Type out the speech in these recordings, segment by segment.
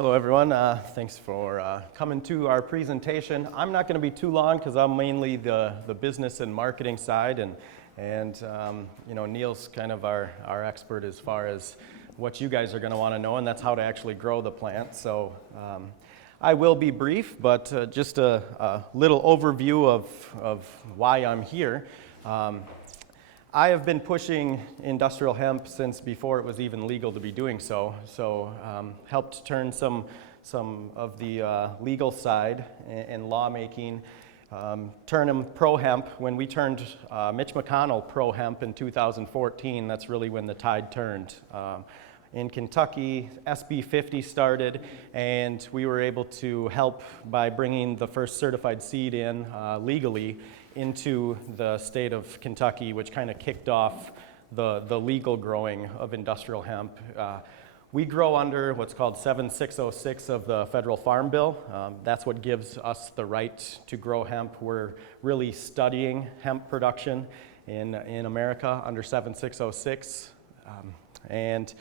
Hello everyone, thanks for coming to our presentation. I'm not going to be too long because I'm mainly the business and marketing side, and Neil's kind of our expert as far as what you guys are going to want to know, and that's how to actually grow the plant. So I will be brief, but just a little overview of why I'm here. I have been pushing industrial hemp since before it was even legal to be doing so. Helped turn some of the legal side and lawmaking, turn them pro-hemp. When we turned Mitch McConnell pro-hemp in 2014, that's really when the tide turned. In Kentucky, SB 50 started, and we were able to help by bringing the first certified seed in legally into the state of Kentucky, which kind of kicked off the legal growing of industrial hemp. We grow under what's called 7606 of the Federal Farm Bill. That's what gives us the right to grow hemp. We're really studying hemp production in America under 7606. And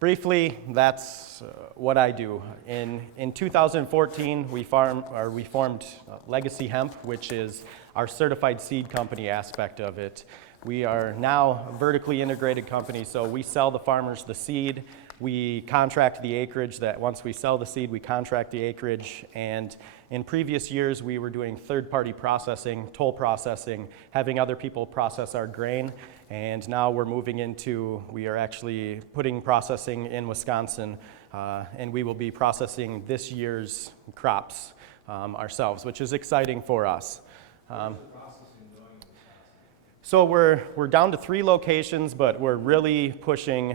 briefly, that's what I do. In 2014, we formed Legacy Hemp, which is our certified seed company aspect of it. We are now a vertically integrated company, so we sell the farmers the seed. We contract the acreage. That once we sell the seed, we contract the acreage. And in previous years, we were doing third-party processing, toll processing, having other people process our grain. And now we're moving into, we are actually putting processing in Wisconsin, and we will be processing this year's crops ourselves, which is exciting for us. So we're down to 3 locations, but we're really pushing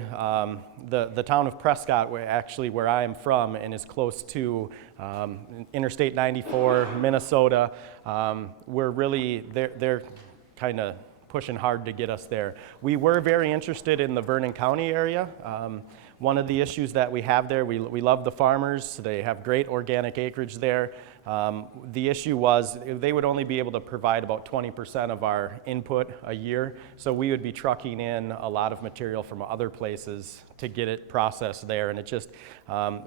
the town of Prescott, where I am from, and is close to Interstate 94, Minnesota. We're really, they're kind of pushing hard to get us there. We were very interested in the Vernon County area. One of the issues that we have there, we love the farmers. They have great organic acreage there. The issue was they would only be able to provide about 20% of our input a year, so we would be trucking in a lot of material from other places to get it processed there, and it just,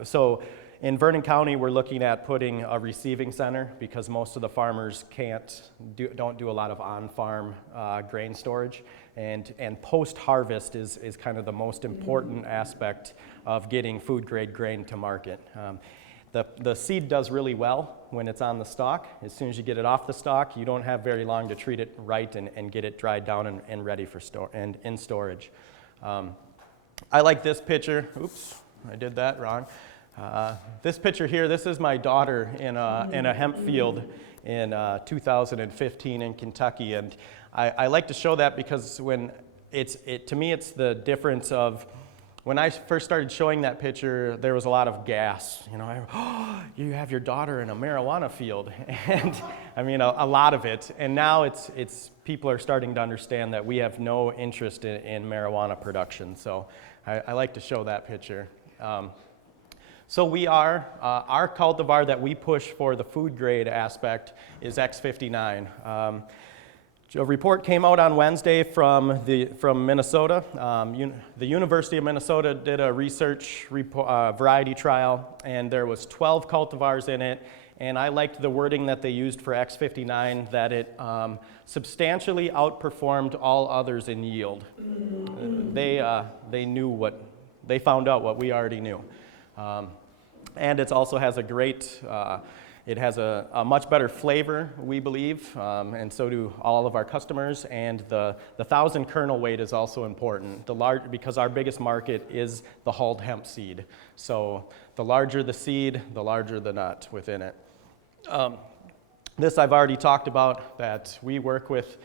so in Vernon County, we're looking at putting a receiving center because most of the farmers don't do a lot of on-farm grain storage, and post-harvest is kind of the most important aspect of getting food-grade grain to market. The seed does really well when it's on the stalk. As soon as you get it off the stalk, you don't have very long to treat it right and get it dried down and ready for in storage. I like this picture. Oops, I did that wrong. This picture here, this is my daughter in a hemp field in 2015 in Kentucky, and I like to show that because to me it's the difference of when I first started showing that picture, there was a lot of gas. You have your daughter in a marijuana field, and I mean a lot of it. And now it's people are starting to understand that we have no interest in marijuana production. So I like to show that picture. So we are, our cultivar that we push for the food grade aspect is X59. A report came out on Wednesday from Minnesota. The University of Minnesota did a research variety trial, and there was 12 cultivars in it, and I liked the wording that they used for X59, that it substantially outperformed all others in yield. They found out what we already knew. And it also has a great, it has a much better flavor, we believe, and so do all of our customers. And the 1,000 kernel weight is also important, because our biggest market is the hulled hemp seed. So the larger the seed, the larger the nut within it. This I've already talked about, that we work with.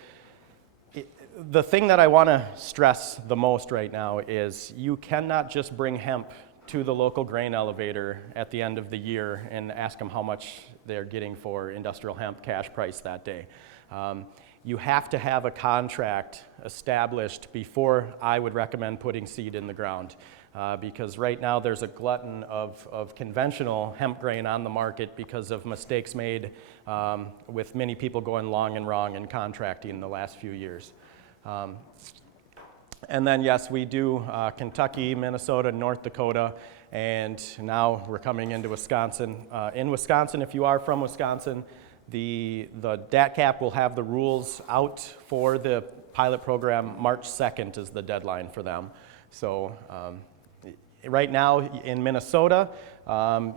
The thing that I want to stress the most right now is you cannot just bring hemp to the local grain elevator at the end of the year and ask them how much they're getting for industrial hemp cash price that day. You have to have a contract established before I would recommend putting seed in the ground, because right now there's a glutton of conventional hemp grain on the market because of mistakes made with many people going long and wrong in contracting in the last few years. And then, yes, we do Kentucky, Minnesota, North Dakota, and now we're coming into Wisconsin. In Wisconsin, if you are from Wisconsin, the DAT cap will have the rules out for the pilot program. March 2nd is the deadline for them. So right now in Minnesota,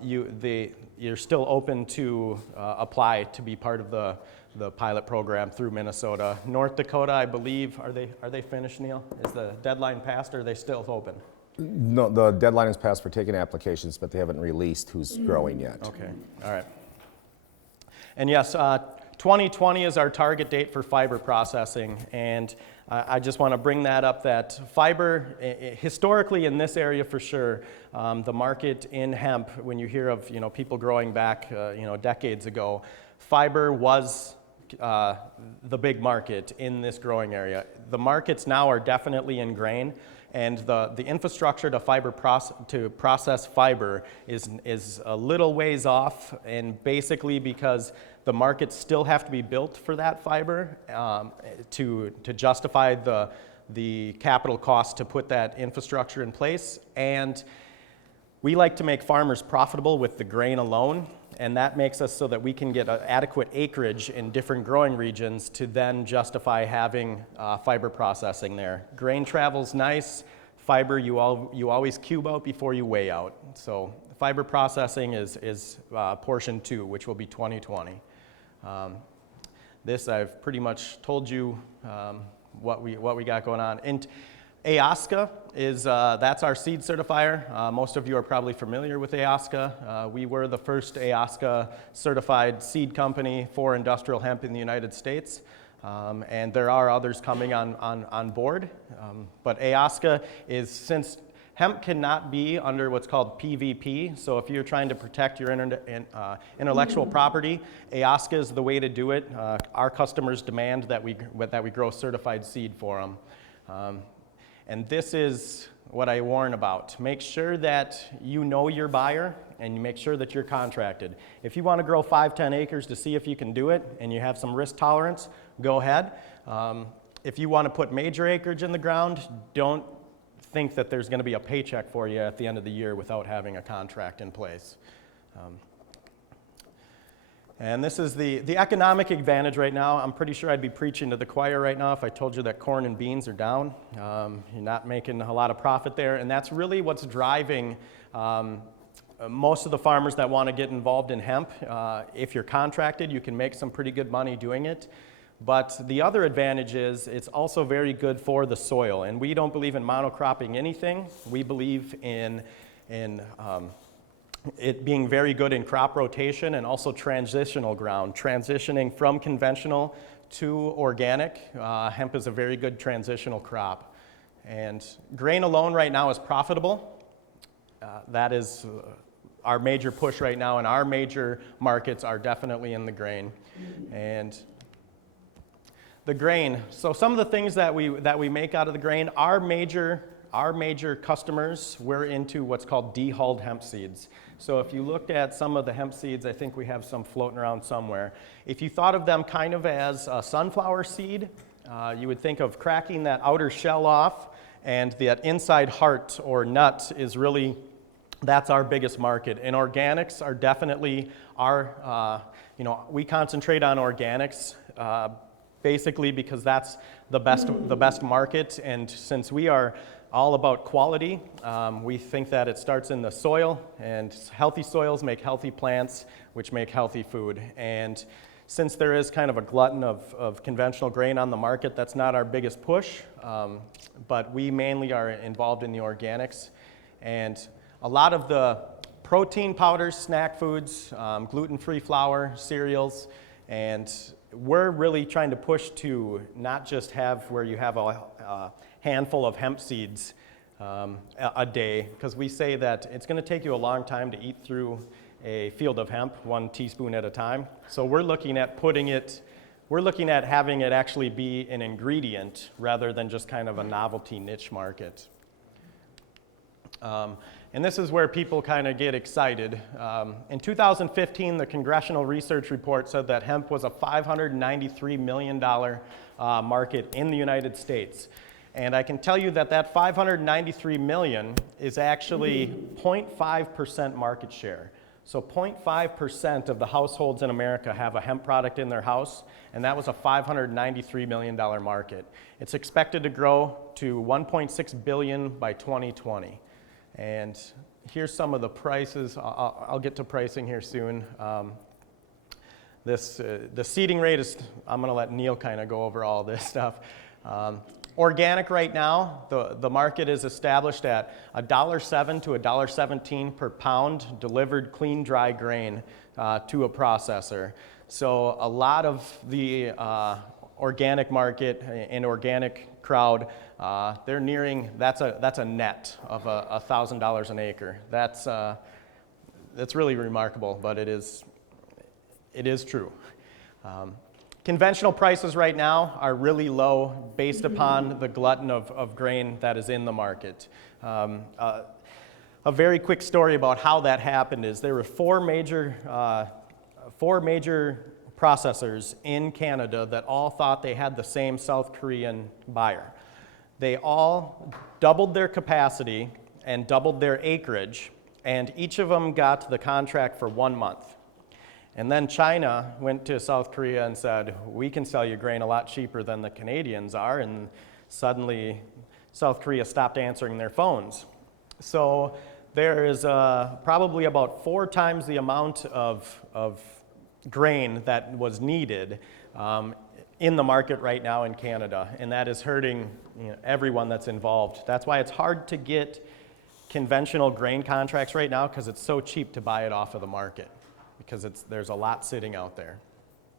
you're still open to apply to be part of the pilot program through Minnesota. North Dakota, I believe, are they finished, Neil? Is the deadline passed, or are they still open? No, the deadline is passed for taking applications, but they haven't released who's growing yet. Okay, all right. And yes, 2020 is our target date for fiber processing, and I just want to bring that up, that fiber, historically in this area for sure, the market in hemp, when you hear of people growing back decades ago, fiber was the big market in this growing area. The markets now are definitely in grain, and the infrastructure to process fiber is a little ways off, and basically because the markets still have to be built for that fiber to justify the capital cost to put that infrastructure in place. And we like to make farmers profitable with the grain alone, and that makes us so that we can get adequate acreage in different growing regions to then justify having fiber processing there. Grain travels nice, fiber you always cube out before you weigh out. So fiber processing is portion 2, which will be 2020. This I've pretty much told you what we got going on. And AOSCA is that's our seed certifier. Most of you are probably familiar with AOSCA. We were the first AOSCA certified seed company for industrial hemp in the United States, and there are others coming on board. But AOSCA is, since hemp cannot be under what's called PVP, so if you're trying to protect your intellectual property, AOSCA is the way to do it. Our customers demand that we grow certified seed for them. And this is what I warn about. Make sure that you know your buyer, and you make sure that you're contracted. If you want to grow 5-10 acres to see if you can do it, and you have some risk tolerance, go ahead. If you want to put major acreage in the ground, don't think that there's going to be a paycheck for you at the end of the year without having a contract in place. And this is the economic advantage right now. I'm pretty sure I'd be preaching to the choir right now if I told you that corn and beans are down. You're not making a lot of profit there, and that's really what's driving most of the farmers that want to get involved in hemp. If you're contracted, you can make some pretty good money doing it. But the other advantage is it's also very good for the soil, and we don't believe in monocropping anything. We believe in it being very good in crop rotation and also transitional ground, transitioning from conventional to organic. Hemp is a very good transitional crop. And grain alone right now is profitable. That is our major push right now, and our major markets are definitely in the grain. And the grain, so some of the things that we make out of the grain, our major customers, we're into what's called dehulled hemp seeds. So if you looked at some of the hemp seeds, I think we have some floating around somewhere. If you thought of them kind of as a sunflower seed, you would think of cracking that outer shell off, and that inside heart or nut is really, that's our biggest market. And organics are definitely we concentrate on organics basically because that's the best market, and since we are all about quality, we think that it starts in the soil, and healthy soils make healthy plants, which make healthy food. And since there is kind of a glutton of conventional grain on the market, that's not our biggest push, but we mainly are involved in the organics. And a lot of the protein powders, snack foods, gluten-free flour, cereals, and we're really trying to push to not just have where you have a handful of hemp seeds a day, because we say that it's going to take you a long time to eat through a field of hemp, 1 teaspoon at a time. So we're looking at having it actually be an ingredient rather than just kind of a novelty niche market. And this is where people kind of get excited. In 2015, the Congressional research report said that hemp was a $593 million market in the United States. And I can tell you that that 593 million is actually 0.5% market share. So 0.5% of the households in America have a hemp product in their house, and that was a $593 million market. It's expected to grow to 1.6 billion by 2020. And here's some of the prices. I'll get to pricing here soon. The seeding rate is, I'm going to let Neil kind of go over all this stuff. Organic right now, the market is established at $1.07 to $1.17 per pound delivered clean dry grain to a processor. So a lot of the organic market and organic crowd, they're nearing, that's a net of $1,000 an acre. That's really remarkable, but it is true. Conventional prices right now are really low based upon the glutton of grain that is in the market. A very quick story about how that happened is there were four major processors in Canada that all thought they had the same South Korean buyer. They all doubled their capacity and doubled their acreage, and each of them got the contract for 1 month. And then China went to South Korea and said, we can sell you grain a lot cheaper than the Canadians are, and suddenly South Korea stopped answering their phones. So there is probably about 4 times the amount of grain that was needed in the market right now in Canada, and that is hurting everyone that's involved. That's why it's hard to get conventional grain contracts right now, because it's so cheap to buy it off of the market, because there's a lot sitting out there.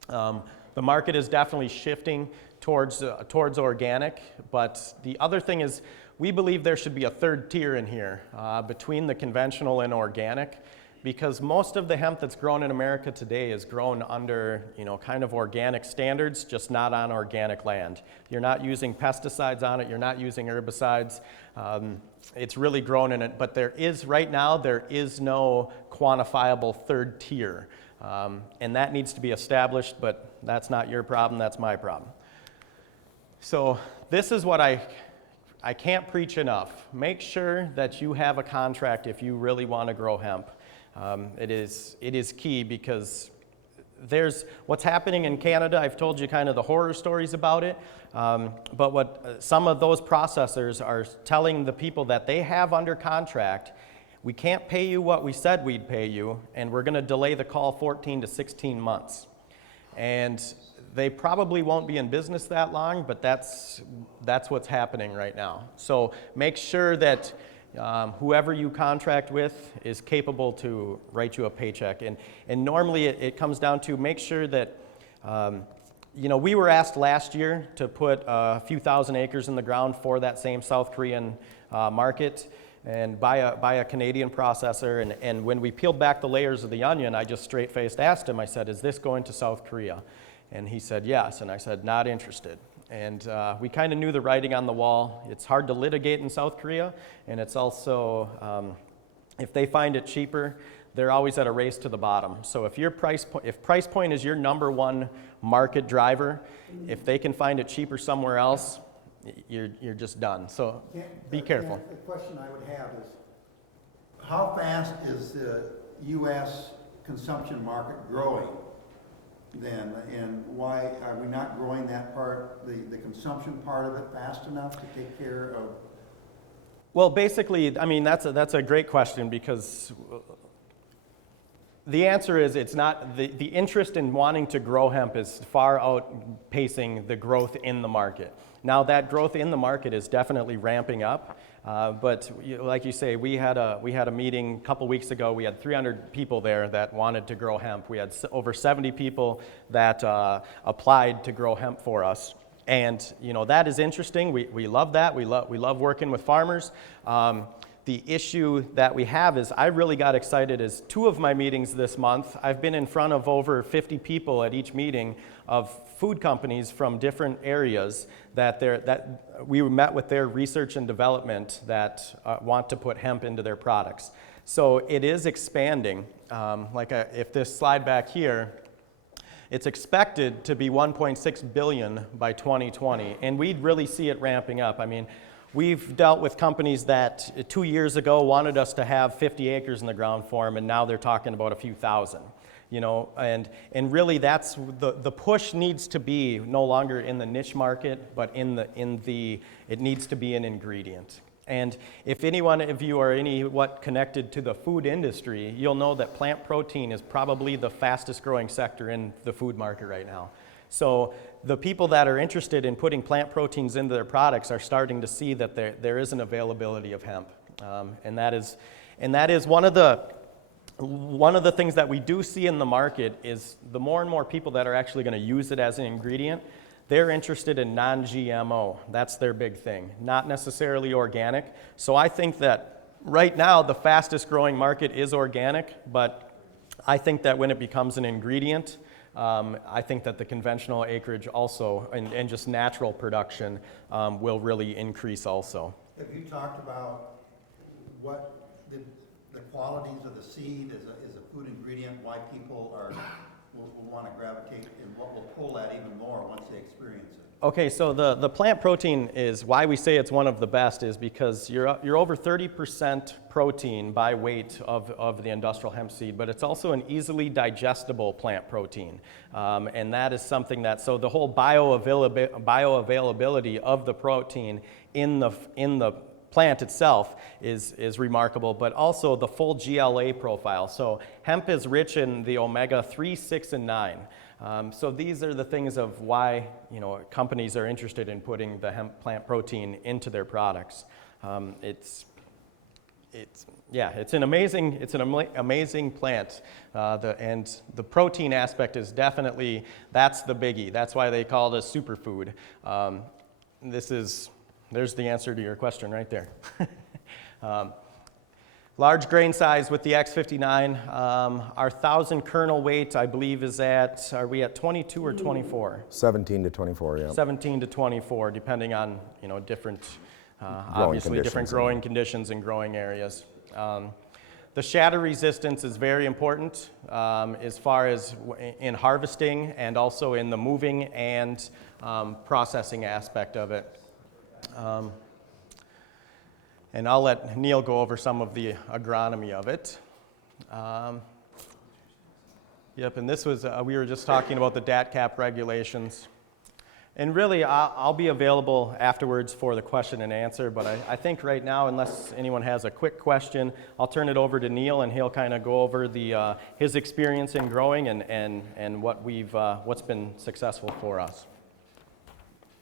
The market is definitely shifting towards organic, but the other thing is we believe there should be a third tier in here between the conventional and organic, because most of the hemp that's grown in America today is grown under kind of organic standards, just not on organic land. You're not using pesticides on it, you're not using herbicides. It's really grown in it, but right now there is no quantifiable third tier, and that needs to be established, but that's not your problem, that's my problem. So this is what I can't preach enough. Make sure that you have a contract if you really want to grow hemp. It is key, because there's what's happening in Canada. I've told you kind of the horror stories about it, but what some of those processors are telling the people that they have under contract, we can't pay you what we said we'd pay you, and we're going to delay the call 14 to 16 months. And they probably won't be in business that long, but that's what's happening right now. So make sure that whoever you contract with is capable to write you a paycheck. And normally it comes down to make sure that, we were asked last year to put a few thousand acres in the ground for that same South Korean market and by a Canadian processor. And when we peeled back the layers of the onion, I just straight-faced asked him, I said, is this going to South Korea? And he said, yes. And I said, not interested. And we kind of knew the writing on the wall. It's hard to litigate in South Korea, and it's also, if they find it cheaper, they're always at a race to the bottom. So if price point is your number one market driver, if they can find it cheaper somewhere else, you're just done. So be careful. The question I would have is, how fast is the U.S. consumption market growing then, and why are we not growing that part, the consumption part of it, fast enough to take care of? Well, basically, I mean, that's a great question, because the answer is it's not, the interest in wanting to grow hemp is far outpacing the growth in the market. Now, that growth in the market is definitely ramping up, but like you say, we had a meeting a couple weeks ago. We had 300 people there that wanted to grow hemp. We had over 70 people that applied to grow hemp for us. And that is interesting. We love that. We love working with farmers. The issue that we have is I really got excited as 2 of my meetings this month. I've been in front of over 50 people at each meeting of food companies from different areas that we met with their research and development that want to put hemp into their products. So it is expanding. If this slide back here, It's expected to be 1.6 billion by 2020, and we'd really see it ramping up. I mean, we've dealt with companies that 2 years ago wanted us to have 50 acres in the ground for them, and now they're talking about a few thousand. You know, and really that's the push needs to be no longer in the niche market, but it needs to be an ingredient. And if any one of you are connected to the food industry, you'll know that plant protein is probably the fastest growing sector in the food market right now. So the people that are interested in putting plant proteins into their products are starting to see that there is an availability of hemp. And that is one of the things that we do see in the market is the more and more people that are actually going to use it as an ingredient, they're interested in non-GMO. That's their big thing, not necessarily organic. So I think that right now the fastest growing market is organic, but I think that when it becomes an ingredient, I think that the conventional acreage also, and just natural production, will really increase also. Have you talked about what the qualities of the seed as a food ingredient, why people will want to gravitate, and what will pull that even more once they experience it? Okay, so the plant protein is why we say it's one of the best is because you're over 30% protein by weight of the industrial hemp seed, but it's also an easily digestible plant protein. And that is something so the whole bioavailability of the protein in the plant itself is remarkable, but also the full GLA profile. So hemp is rich in the omega 3, 6, and 9. So these are the things of why companies are interested in putting the hemp plant protein into their products. It's an amazing plant, and the protein aspect is definitely that's the biggie. That's why they call it a superfood. There's the answer to your question right there. Large grain size with the X59. Our 1,000 kernel weight, I believe, are we at 22 or 24? 17 to 24, yeah. 17 to 24, depending on, different, obviously different growing conditions and growing areas. The shatter resistance is very important as far as in harvesting and also in the moving and processing aspect of it. And I'll let Neil go over some of the agronomy of it. And this was, we were just talking about the DATCAP regulations. And really, I'll be available afterwards for the question and answer, but I think right now, unless anyone has a quick question, I'll turn it over to Neil, and he'll kind of go over his experience in growing and what's been successful for us.